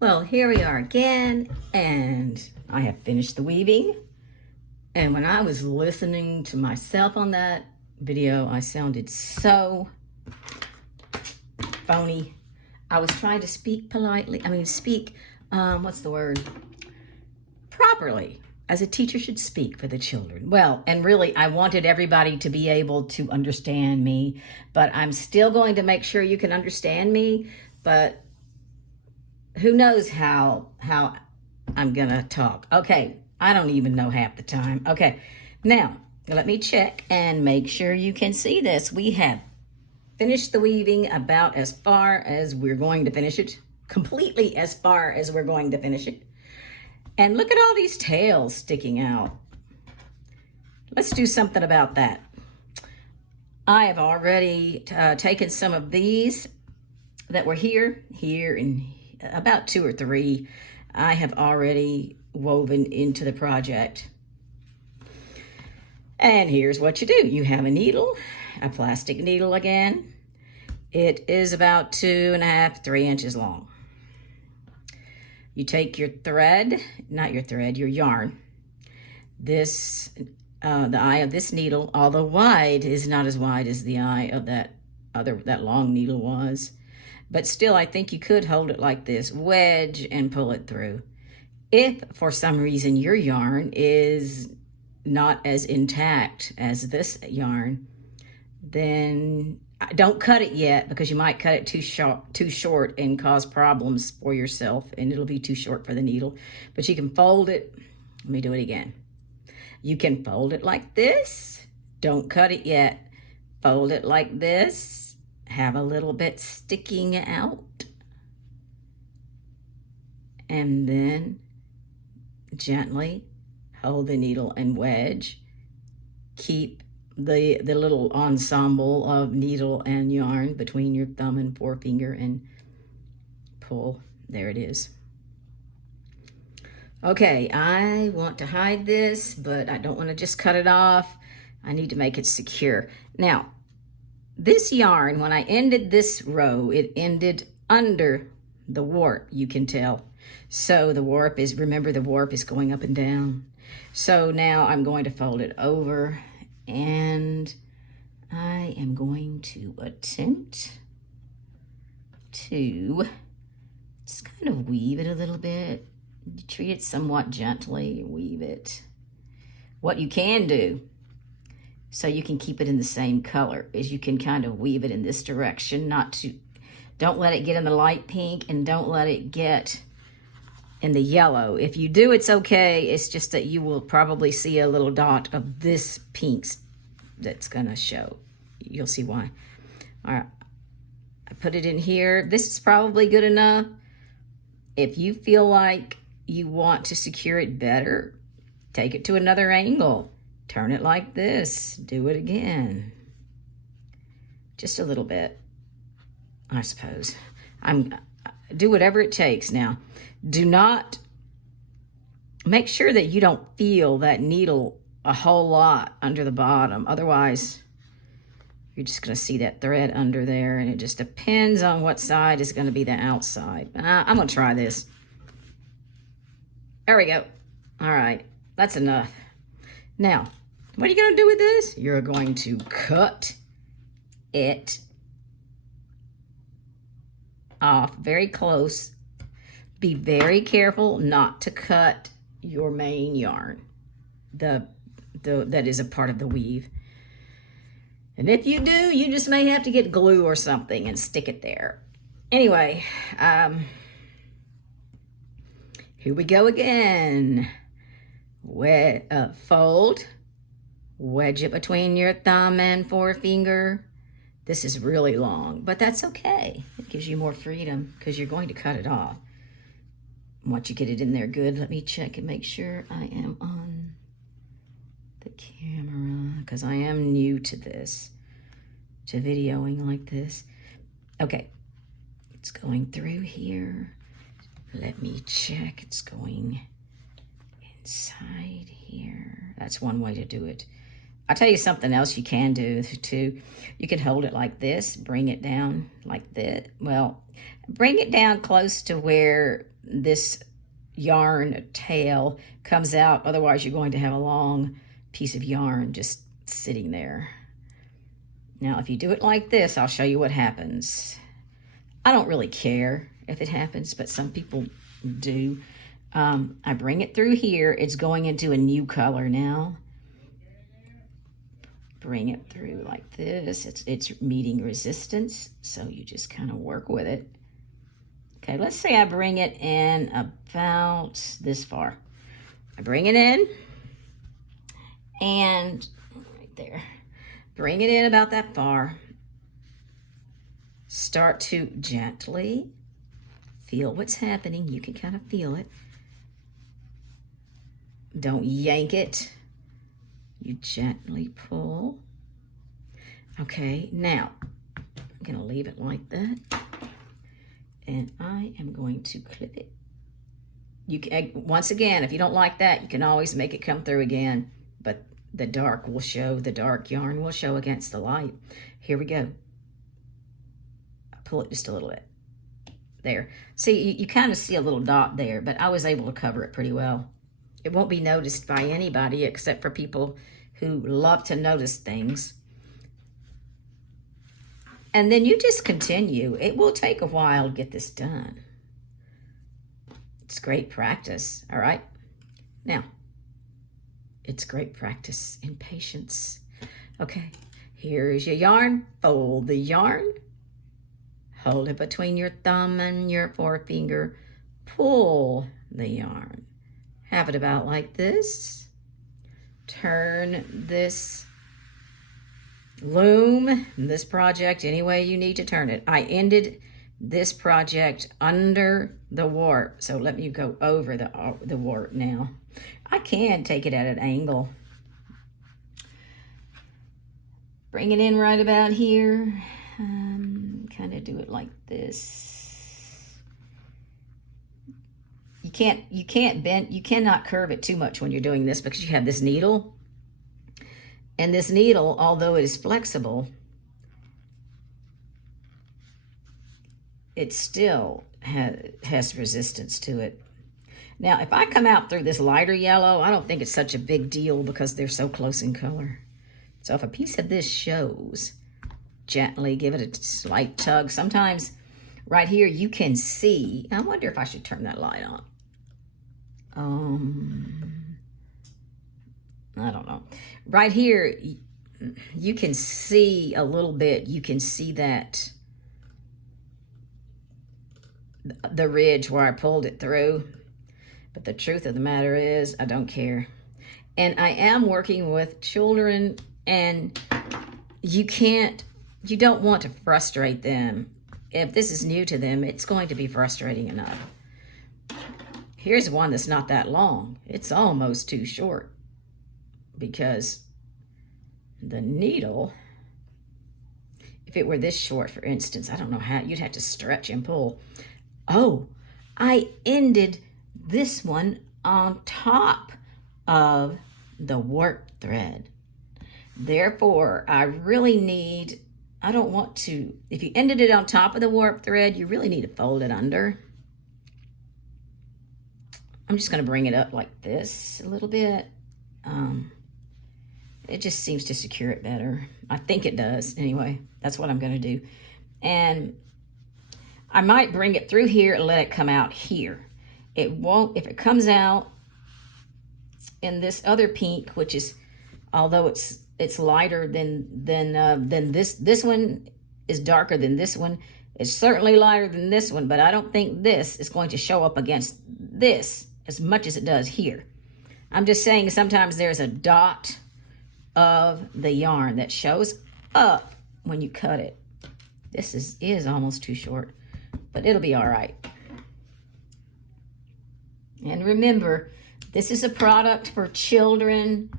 Well, here we are again, and I have finished the weaving. And when I was listening to myself on that video, I sounded so phony. I was trying to speak politely. What's the word? Properly, as a teacher should speak for the children. Well, and really, I wanted everybody to be able to understand me, but I'm still going to make sure you can understand me, but who knows how I'm gonna talk. Okay, I don't even know half the time. Okay, now let me check and make sure you can see this. We have finished the weaving about as far as we're going to finish it, completely as far as we're going to finish it. And look at all these tails sticking out. Let's do something about that. I have already taken some of these that were here, and about 2 or 3 I have already woven into the project. And here's what you do. You have a needle, a plastic needle again. It is about 2.5, 3 inches long. You take your thread, your yarn. This, the eye of this needle, although wide, is not as wide as the eye of that long needle was. But still, I think you could hold it like this, wedge and pull it through. If for some reason your yarn is not as intact as this yarn, then don't cut it yet, because you might cut it too short and cause problems for yourself, and it'll be too short for the needle. But you can fold it. Let me do it again. You can fold it like this. Don't cut it yet. Fold it like this. Have a little bit sticking out, and then gently hold the needle and wedge. Keep the little ensemble of needle and yarn between your thumb and forefinger and pull. There it is. Okay, I want to hide this, but I don't want to just cut it off. I need to make it secure. Now, this yarn, when I ended this row, it ended under the warp, you can tell. So the warp is, remember, the warp is going up and down. So now I'm going to fold it over, and I am going to attempt to just kind of weave it a little bit. You treat it somewhat gently, weave it. What you can do, so you can keep it in the same color, is you can kind of weave it in this direction. Don't let it get in the light pink, and don't let it get in the yellow. If you do, it's okay. It's just that you will probably see a little dot of this pink that's gonna show. You'll see why. All right, I put it in here. This is probably good enough. If you feel like you want to secure it better, take it to another angle. Turn it like this. Do it again. Just a little bit, I suppose. Do whatever it takes. Now, do not, make sure that you don't feel that needle a whole lot under the bottom. Otherwise, you're just going to see that thread under there, and it just depends on what side is going to be the outside. I'm going to try this. There we go. All right, that's enough. Now, what are you going to do with this? You're going to cut it off very close. Be very careful not to cut your main yarn, that is a part of the weave. And if you do, you just may have to get glue or something and stick it there. Anyway, here we go again. Fold. Wedge it between your thumb and forefinger. This is really long, but that's okay. It gives you more freedom because you're going to cut it off. Once you get it in there good, let me check and make sure I am on the camera, because I am new to this, to videoing like this. Okay, it's going through here. Let me check. It's going inside here. That's one way to do it. I'll tell you something else you can do too. You can hold it like this, bring it down like that. Well, bring it down close to where this yarn tail comes out. Otherwise, you're going to have a long piece of yarn just sitting there. Now, if you do it like this, I'll show you what happens. I don't really care if it happens, but some people do. I bring it through here. It's going into a new color now. Bring it through like this. It's meeting resistance, so you just kind of work with it. Okay, let's say I bring it in about this far. I bring it in, and right there. Bring it in about that far. Start to gently feel what's happening. You can kind of feel it. Don't yank it. You gently pull. Okay, now I'm going to leave it like that. And I am going to clip it. You can, once again, if you don't like that, you can always make it come through again. But the dark will show, the dark yarn will show against the light. Here we go. Pull it just a little bit. There. See, you kind of see a little dot there, but I was able to cover it pretty well. It won't be noticed by anybody except for people who love to notice things. And then you just continue. It will take a while to get this done. It's great practice, all right? Now, it's great practice in patience. Okay, here's your yarn. Fold the yarn. Hold it between your thumb and your forefinger. Pull the yarn. Have it about like this. Turn this loom, this project, any way you need to turn it. I ended this project under the warp, so let me go over the warp now. I can take it at an angle. Bring it in right about here. Kind of do it like this. You can't bend, you cannot curve it too much when you're doing this because you have this needle. And this needle, although it is flexible, it still has resistance to it. Now, if I come out through this lighter yellow, I don't think it's such a big deal because they're so close in color. So if a piece of this shows, gently give it a slight tug. Sometimes right here you can see, I wonder if I should turn that light on. I don't know. Right here, you can see a little bit. You can see that the ridge where I pulled it through. But the truth of the matter is, I don't care. And I am working with children, and you don't want to frustrate them. If this is new to them, it's going to be frustrating enough. Here's one that's not that long. It's almost too short because the needle, if it were this short, for instance, I don't know how, you'd have to stretch and pull. Oh, I ended this one on top of the warp thread. Therefore, I really need, I don't want to, if you ended it on top of the warp thread, you really need to fold it under. I'm just going to bring it up like this a little bit. It just seems to secure it better. I think it does. Anyway, that's what I'm going to do. And I might bring it through here and let it come out here. It won't, if it comes out in this other pink, which is, although it's lighter than this one is darker than this one. It's certainly lighter than this one, but I don't think this is going to show up against this as much as it does here. I'm just saying sometimes there's a dot of the yarn that shows up when you cut it. This is almost too short, but it'll be all right. And remember, this is a product for children.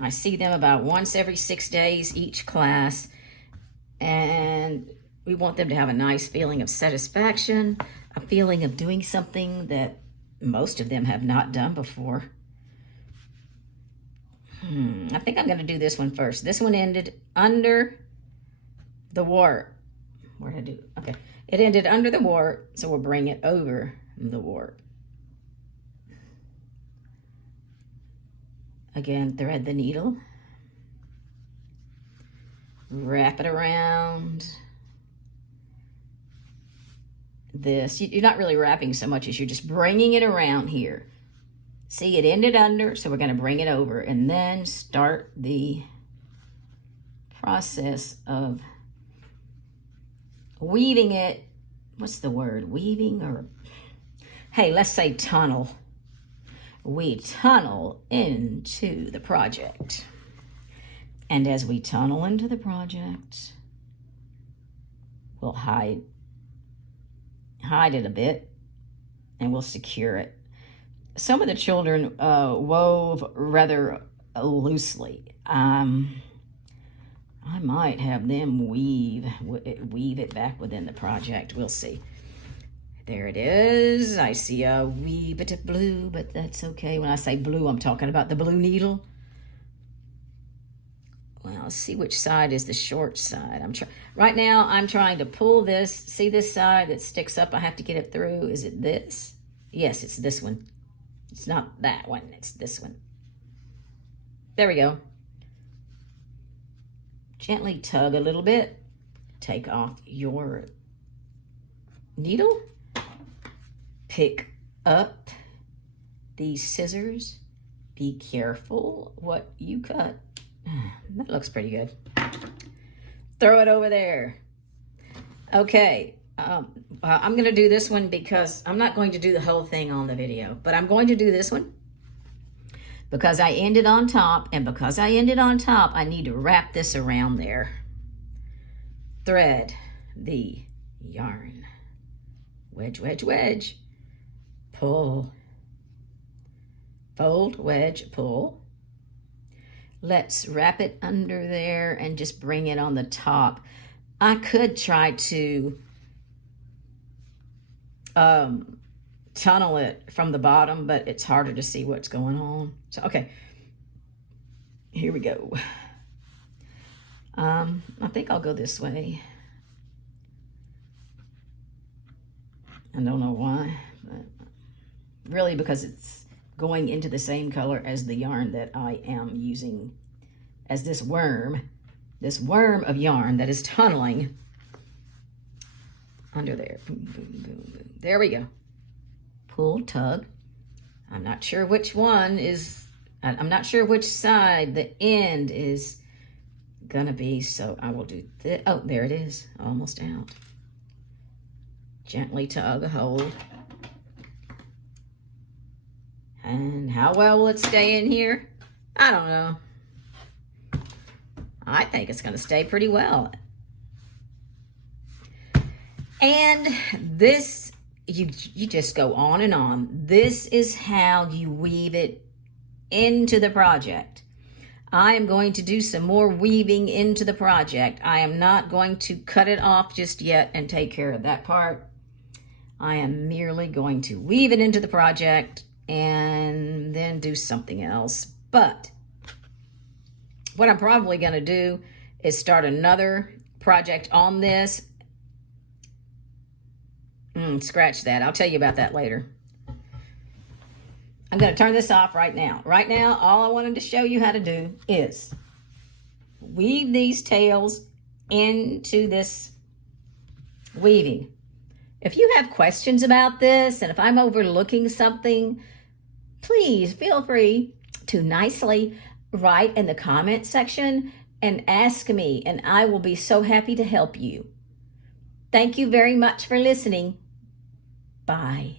I see them about once every 6 days, each class. And we want them to have a nice feeling of satisfaction, a feeling of doing something that most of them have not done before. I think I'm going to do this one first. This one ended under the warp. Where did I do? Okay. It ended under the warp, so we'll bring it over the warp. Again, thread the needle. Wrap it around this. You're not really wrapping so much as you're just bringing it around here. See, it ended under, so we're going to bring it over and then start the process of weaving it. What's the word? Weaving, or hey, let's say tunnel. We tunnel into the project. And as we tunnel into the project, we'll hide it a bit and we'll secure it. Some of the children wove rather loosely. I might have them weave it back within the project. We'll see. There it is. I see a wee bit of blue, but that's okay. When I say blue, I'm talking about the blue needle. Well, let's see which side is the short side. Right now, I'm trying to pull this. See this side that sticks up? I have to get it through. Is it this? Yes, it's this one. It's not that one. It's this one. There we go. Gently tug a little bit. Take off your needle. Pick up these scissors. Be careful what you cut. That looks pretty good. Throw it over there. Okay, I'm going to do this one because I'm not going to do the whole thing on the video, but I'm going to do this one because I ended on top, and because I ended on top, I need to wrap this around there. Thread the yarn. Wedge, wedge, wedge. Pull. Fold, wedge, pull. Let's wrap it under there and just bring it on the top. I could try to tunnel it from the bottom, but it's harder to see what's going on. So, okay, here we go. I think I'll go this way. I don't know why, but really because it's going into the same color as the yarn that I am using as this worm of yarn that is tunneling under there. Boom, boom, boom, boom. There we go. Pull, tug. I'm not sure which one is, I'm not sure which side the end is gonna be, so I will do this. Oh, there it is, almost out. Gently tug, hold. And how well will it stay in here? I don't know. I think it's going to stay pretty well. And this, you just go on and on. This is how you weave it into the project. I am going to do some more weaving into the project. I am not going to cut it off just yet and take care of that part. I am merely going to weave it into the project and then do something else. But what I'm probably going to do is start another project on this. Scratch that. I'll tell you about that later. I'm going to turn this off right now. Right now, all I wanted to show you how to do is weave these tails into this weaving. If you have questions about this, and if I'm overlooking something, please feel free to nicely write in the comment section and ask me, and I will be so happy to help you. Thank you very much for listening. Bye.